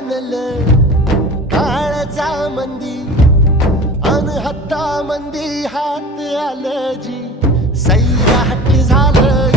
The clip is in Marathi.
आणलं काळजा मंदी अन हत्ता मंदी हात आलं जी सैराट झालं